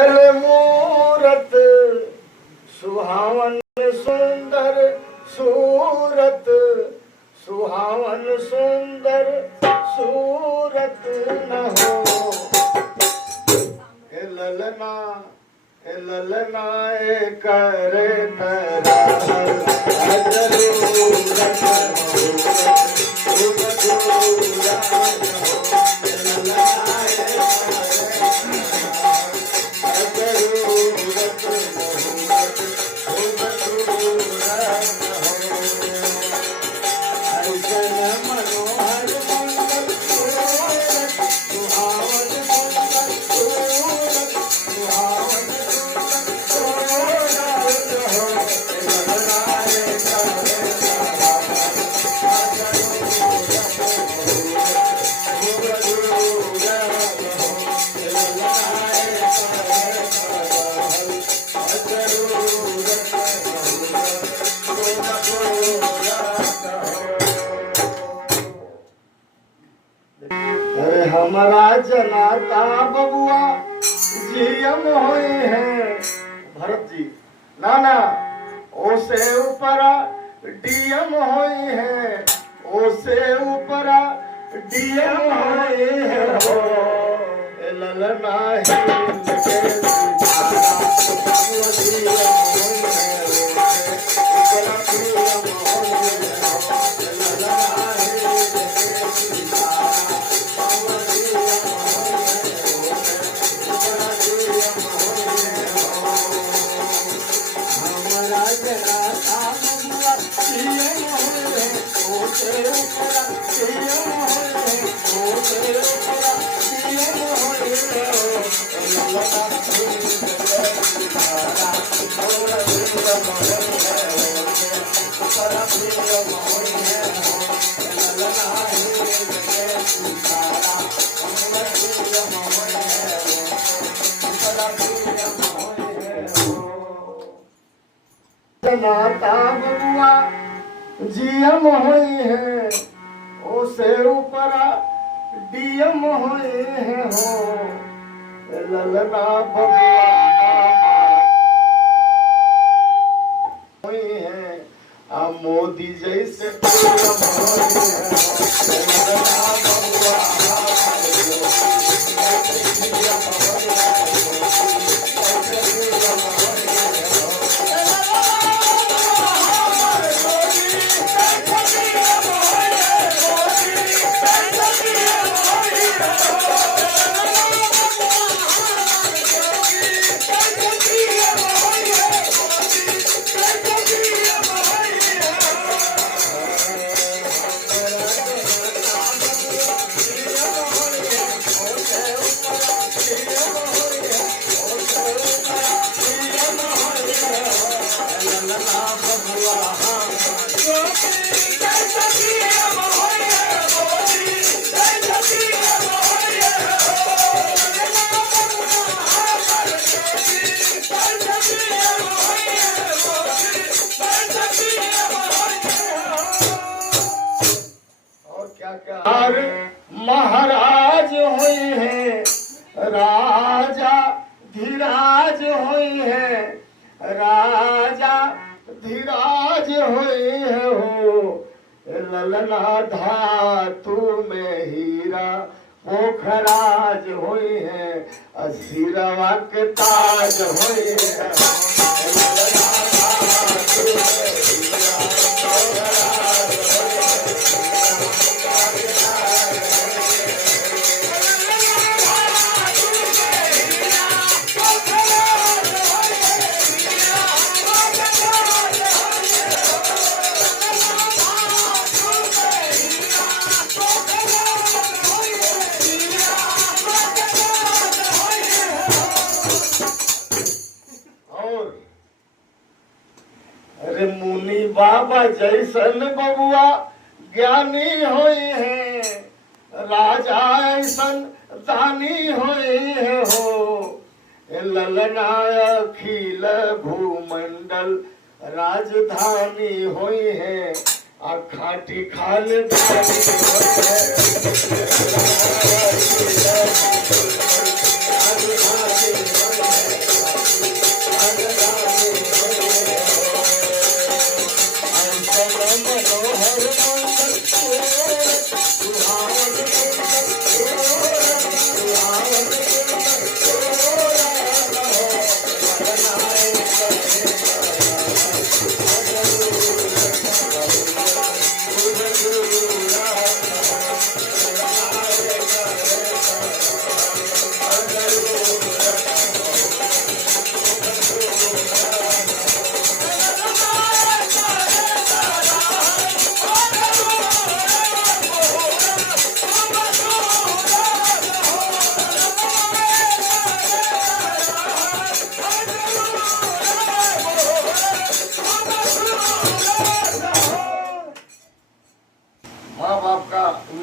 सकल मूरत सुहावन सुंदर सूरत सुहावन सुंदर सूरत न हो। ललना करे हमारा जनाता बबुआ जीएम हुए हैं भरत जी नाना ओसे ऊपर डीएम हुए हैं ओसे ऊपर डीएम हुए हैं हो ललना जनाता बबुआ जीएम हुई है ओसे ऊपर डीएम हुए हैं हो ललना बबुआ हुई है मोदी जैसे महाराज हुए हैं राजा धीराज हुए हैं राजा धीराज हुए हैं हो ललना धातु में हीरा पोखराज हुए हैं सिरवा के ताज हुए हैं मुनि बाबा जैसन बबुआ ज्ञानी हुए हैं राजा ऐसन दानी हुए हैं हो ललना अखिल भूमंडल राजधानी हुई है खाटी खानदानी हुई है